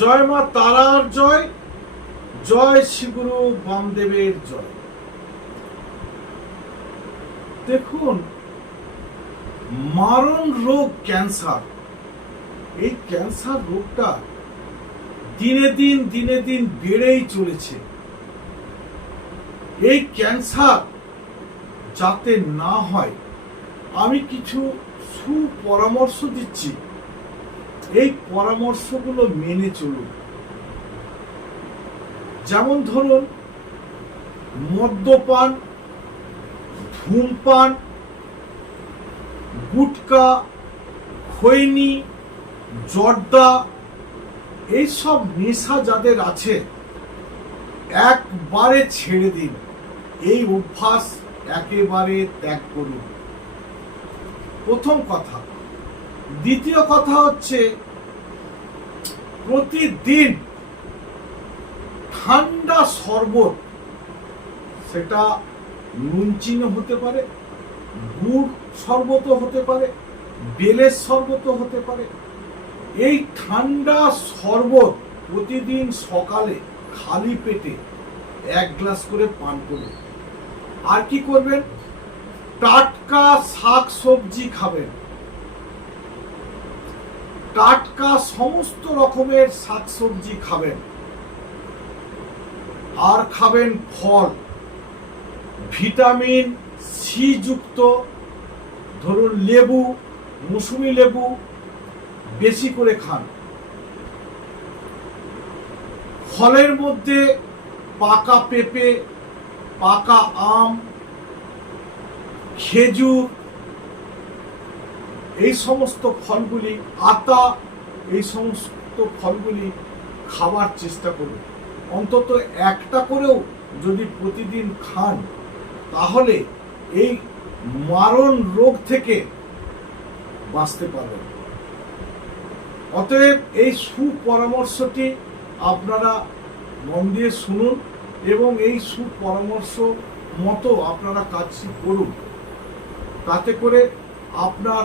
জয় মা তারার জয় জয় শ্রীগুরু বামদেবের জয়। দেখুন, মারণ রোগ ক্যান্সার, এই ক্যান্সার রোগটা দিনে দিন দিনে দিন বেড়েই চলেছে। এই ক্যান্সার যাতে না হয়, আমি কিছু সুপরামর্শ দিচ্ছি। এই পরামর্শগুলো মেনে চলুন। যেমন ধরুন, মদ্যপান, ধূমপান, গুটকা, খৈনি, জর্দা, এইসব নেশা যাদের আছে, একবারে ছেড়ে দিন। এই অভ্যাস একেবারে ত্যাগ করুন। প্রথম কথা দ্বিতীয় কথা হচ্ছে, প্রতিদিন ঠান্ডা শরবত, সেটা নুন চিনি হতে পারে, গুড় শরবত হতে পারে, বেলের শরবত হতে পারে। এই ঠান্ডা শরবত প্রতিদিন সকালে খালি পেটে এক গ্লাস করে পান করুন। আর কি করবেন? টাটকা শাক সবজি খাবেন। টাটকা সমস্ত রকমের শাক সবজি খাবেন। আর খাবেন ফল। ভিটামিন সি যুক্ত, ধরুন লেবু, মৌসুমি লেবু বেশি করে খান। ফলের মধ্যে পাকা পেঁপে, পাকা আম, খেজুর এই সমস্ত ফলগুলি আতা, এই সমস্ত ফলগুলি খাওয়ার চেষ্টা করুন। অন্তত একটা করেও যদি প্রতিদিন খান, তাহলে এই মারণ রোগ থেকে বাঁচতে পারবেন। অতএব এই সুপরামর্শটি আপনারা মন দিয়ে শুনুন এবং এই সুপরামর্শ মতো আপনারা কাজটি করুন। তাতে করে আপনার